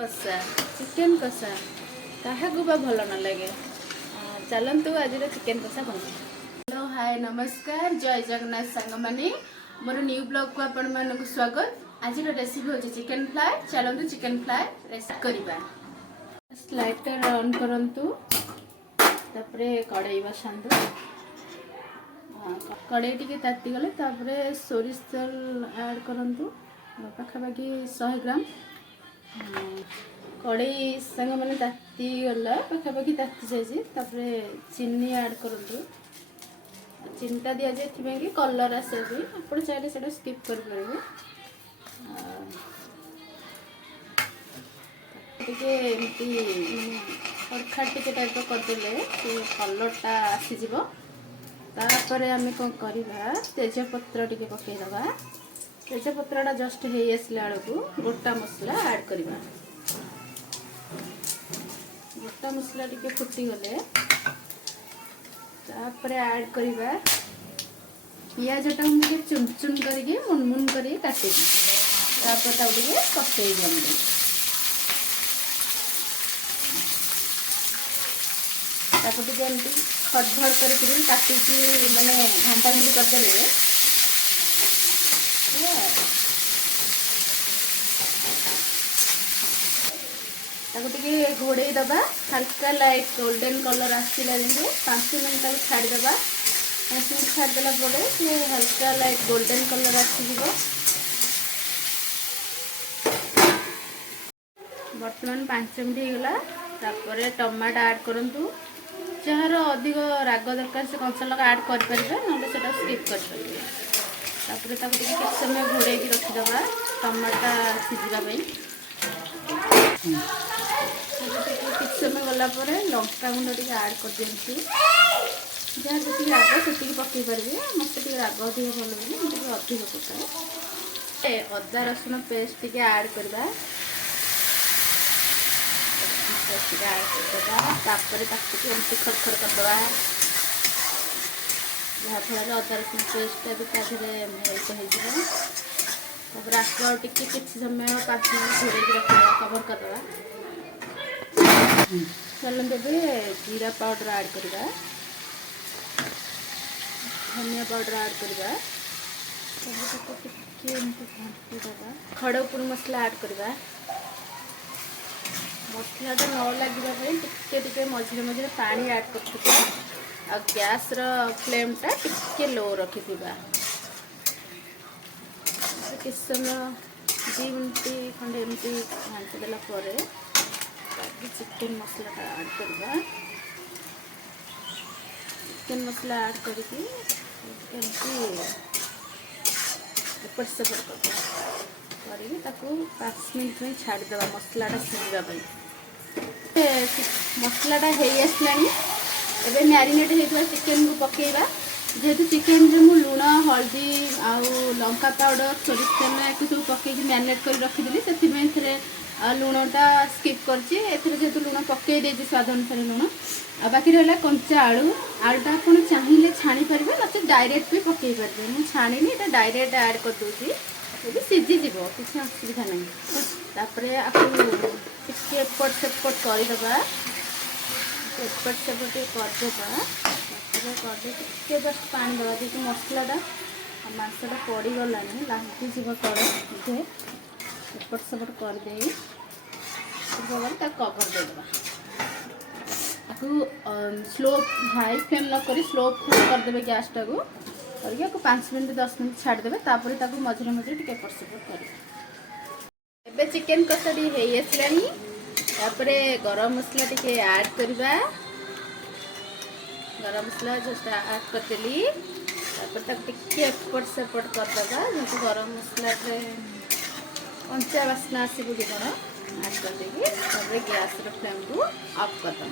कषा chicken कषा क्या भल न लगे चलतु आज चिकेन कषा बन। हेलो हाय नमस्कार जय जगन्नाथ सांग मैंने मोर न्यू ब्लॉग को आपण मानक स्वागत। आज रेसिपी होची चिकेन फ्राए। चलतु चिकेन फ्राए रेसिपी करबा। लाइटर ऑन करंतु तापरे कड़ाई बसांतु कड़ाई टी ताती गले तापरे सोरिष तेल ऐड करंतु पाखापाखि 100 ग्राम। कड़ाई सांग मैंने ताती गला पाखापाखि ताती जाए चीनी ऐड करंतु। चीनीटा दि जाए कि कलर आसे भी आप चाहिए से स्किप कर खड़खा टे टाइप करदे कलरटा आसीज। तापर आम कौन करवा तेजपत्र टे पकईदबा। तेजपत्रटा जस्ट हो आसला बेलू गोटा मसला ऐड करवा। गोटा मसला टे फुटीगले तापर ऐड करवा पियाजटा मुझे चुन चुन करके मुनमुन कर काटी कसई खड़खड़ कर काटी माने घंटा घंटी करदे घोड़े दबा। हल्का लाइट गोल्डन कलर आसला 5 मिनट तक छाड़देबा। 5 मिनट छाड़देला हल्का लाइट गोल्डन कलर आसीज। बर्तमान 5 मिनट होगला। तापर टमाटो ऐड करंतु। जार अधिक राग दरकार से कंचा लगा ऐड करें ना स्किप कर समय घोड़े रखीदबा टमाटा सीझापी। किस समय गलापर लंका गुंड टे ऐड कर दिंतु। जहाँ जी राग से पकई पारे मत राग अधिक भल लगे अधिक पकाए। अदा रसुण पेस्ट टे ऐड करवा। खड़खड़ करदे जहाँफल अदा रसुण पेस्टा भी मेल्ट हो आसवा टी समय 5 मिनट घोड़े रखा कवर करदे। चलते जीरा पाउडर ऐड करवा। धनिया पाउडर ऐड करवा। खड़गपुर मसला ऐड करवा। मसलाटा न लगे मझे मझे पानी ऐड कर गैस फ्लेमटा टिके लो रखी। किस समय 2 मिनट खंडे एमती घांटीदेला चिकेन मसला ऐड करवा। चिकेन मसला ऐड करके एपट सेपट कर 5 मिनट में छाड़देवा मसलाटा सीझापी। मसलाटा हो आसला एवं मैरिनेट होता चिकेन को पकेवा। जेहेतु चिकेन में लुण हल्दी आउ लंका पाउडर सोरिष तेल या सब पकई मैरिनेट कर रखीदी से लुणटा स्किप करते लुण पकई स्वाद अनुसार लुण बाकी रहा कंचा आलू। आलूटा आप चाहिए छाणी पारे ना डायरेक्ट भी पकई पारे। मुझे छाणी डायरेक्ट ऐड करदे सीझीज किसी असुविधा नहीं। तापर आपको एपट सेपट करदे एपट सेपट करदे जस्ट पानी दबा जी मसलाटा मांसटा पड़गला लगिज तले एपट सेपट करदे कवर देदेबा। स्लो हाई फ्लेम न कर स्लो करदे गैसटा को 5 मिनट 10 मिनट छाड़देवे। तापर मझे मझे टे एपट सेपट कर चिकेन कषा टी हो आसला। गरम मसला टे ऐड करवा। गरम मसला जस्ट ऐड करदेली टे एपट सेपट करदे जैसे गरम मसला कंचा बास्ना आसो कि कौन ऐड करदे गैस फ्लेम को ऑफ करदे।